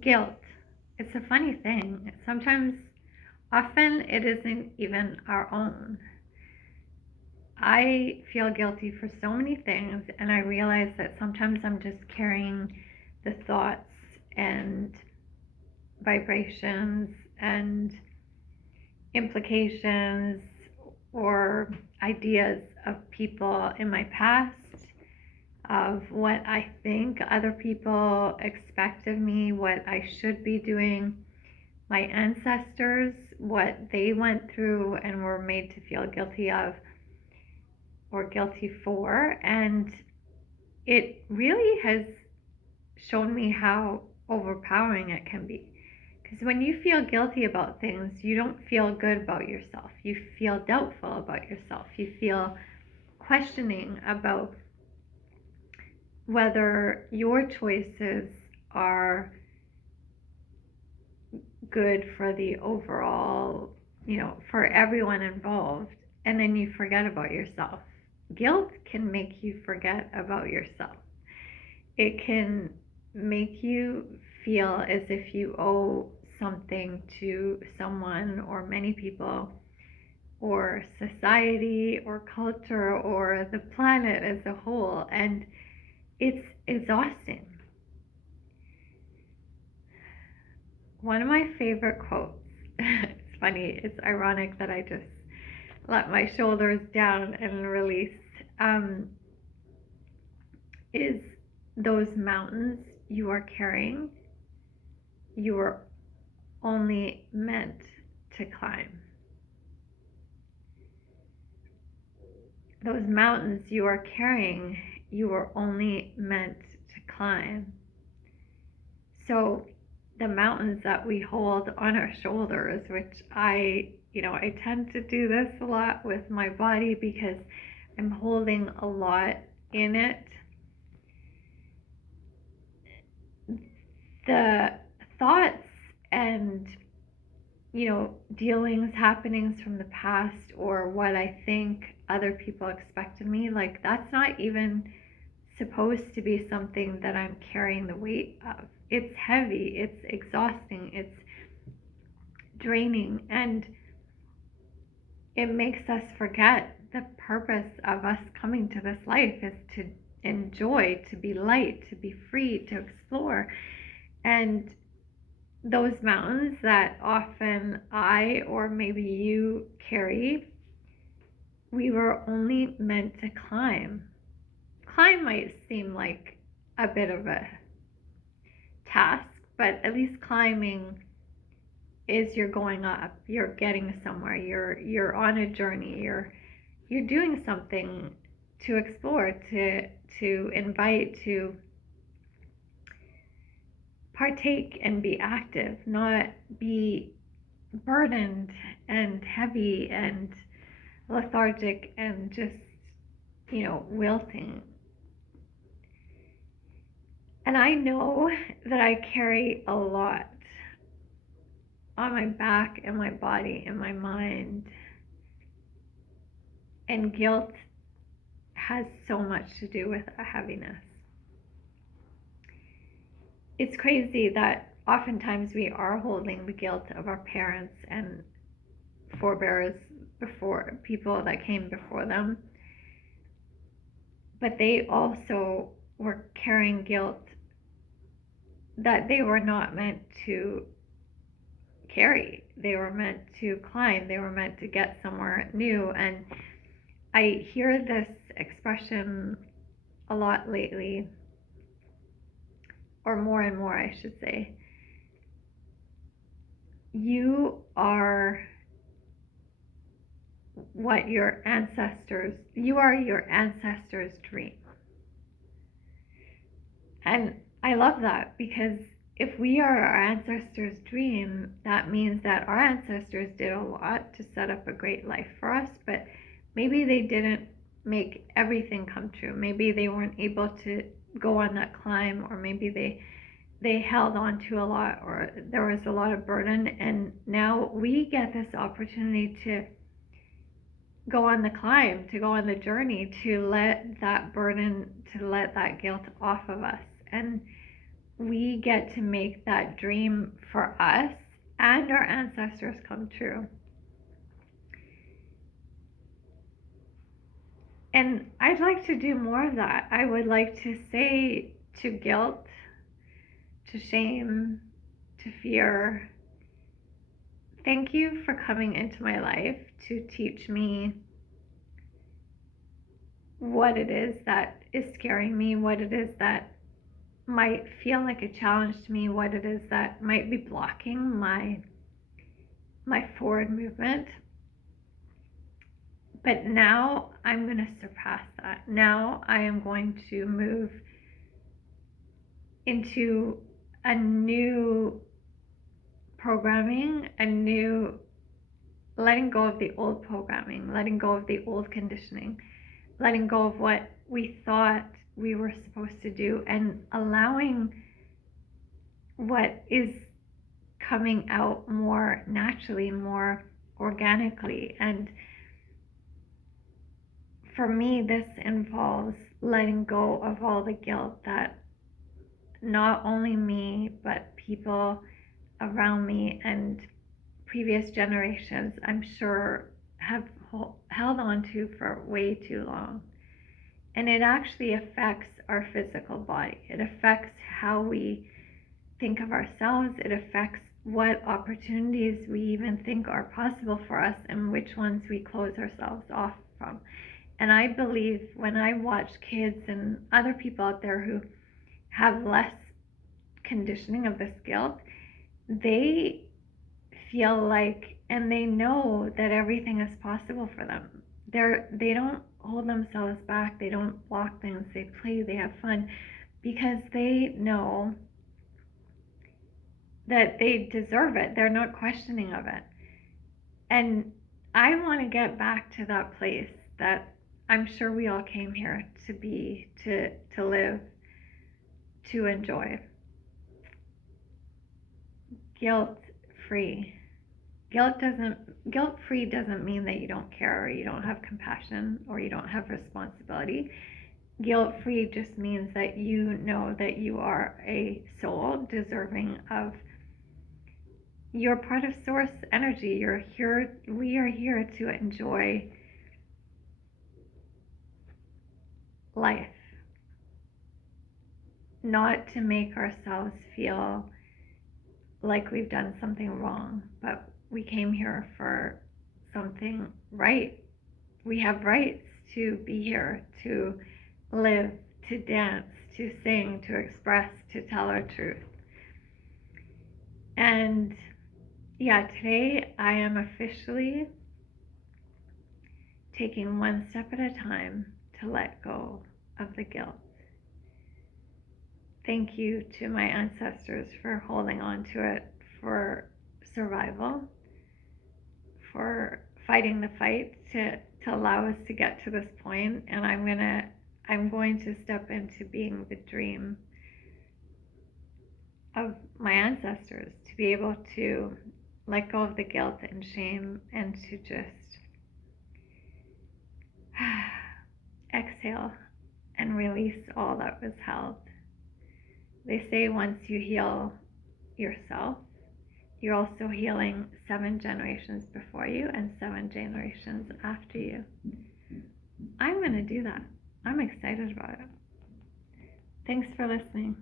Guilt. It's a funny thing. Often it isn't even our own. I feel guilty for so many things, and I realize that sometimes I'm just carrying the thoughts and vibrations and implications or ideas of people in my past, of what I think other people expect of me, what I should be doing, my ancestors, what they went through and were made to feel guilty of or guilty for. And it really has shown me how overpowering it can be. Because when you feel guilty about things, you don't feel good about yourself. You feel doubtful about yourself. You feel questioning about whether your choices are good for the overall, for everyone involved. And then you forget about yourself. Guilt can make you forget about yourself. It can make you feel as if you owe something to someone or many people or society or culture or the planet as a whole. And it's exhausting. One of my favorite quotes, it's funny, it's ironic that I just let my shoulders down and release, is those mountains you are carrying, you are only meant to climb. Those mountains you are carrying, you are only meant to climb. So the mountains that we hold on our shoulders, which I tend to do this a lot with my body because I'm holding a lot in it. The thoughts and, dealings, happenings from the past, or what I think other people expect of me, like that's not even supposed to be something that I'm carrying the weight of. It's heavy, it's exhausting, it's draining, and it makes us forget the purpose of us coming to this life is to enjoy, to be light, to be free, to explore. And those mountains that often I or maybe you carry, we were only meant to climb. Climb might seem like a bit of a task, but at least climbing is you're going up, you're getting somewhere, you're on a journey, you're doing something to explore, to invite, to partake and be active, not be burdened and heavy and lethargic and just, wilting. And I know that I carry a lot on my back and my body and my mind. And guilt has so much to do with a heaviness. It's crazy that oftentimes we are holding the guilt of our parents and forebears, before people that came before them, but they also were carrying guilt that they were not meant to carry. They were meant to climb, they were meant to get somewhere new. And I hear this expression a lot lately, or more and more, I should say. You are your ancestors dream. And I love that, because if we are our ancestors' dream, that means that our ancestors did a lot to set up a great life for us, but maybe they didn't make everything come true. Maybe they weren't able to go on that climb, or maybe they held on to a lot, or there was a lot of burden, and now we get this opportunity to go on the climb, to go on the journey, to let that burden, to let that guilt off of us. And we get to make that dream for us and our ancestors come true. And I'd like to do more of that. I would like to say to guilt, to shame, to fear, thank you for coming into my life to teach me what it is that is scaring me, what it is that might feel like a challenge to me, what it is that might be blocking my forward movement. But now I'm going to surpass that. Now I am going to move into a new programming, letting go of the old programming, letting go of the old conditioning, letting go of what we thought we were supposed to do, and allowing what is coming out more naturally, more organically. And for me, this involves letting go of all the guilt that not only me, but people around me and previous generations, I'm sure, have held on to for way too long. And it actually affects our physical body. It affects how we think of ourselves. It affects what opportunities we even think are possible for us and which ones we close ourselves off from. And I believe when I watch kids and other people out there who have less conditioning of this guilt, they feel like, and they know that everything is possible for them. They don't hold themselves back. They don't block things. They play. They have fun because they know that they deserve it. They're not questioning of it. And I want to get back to that place that I'm sure we all came here to be, to live, to enjoy. Guilt-free. Guilt-free doesn't mean that you don't care or you don't have compassion or you don't have responsibility. Guilt-free just means that you know that you are a soul deserving of, you're part of source energy. We are here to enjoy life, not to make ourselves feel like we've done something wrong, but we came here for something right. We have rights to be here, to live, to dance, to sing, to express, to tell our truth. And yeah, today I am officially taking one step at a time to let go of the guilt. Thank you to my ancestors for holding on to it, for survival, for fighting the fight to allow us to get to this point. And I'm going to step into being the dream of my ancestors, to be able to let go of the guilt and shame and to just exhale and release all that was held. They say once you heal yourself, you're also healing 7 generations before you and 7 generations after you. I'm going to do that. I'm excited about it. Thanks for listening.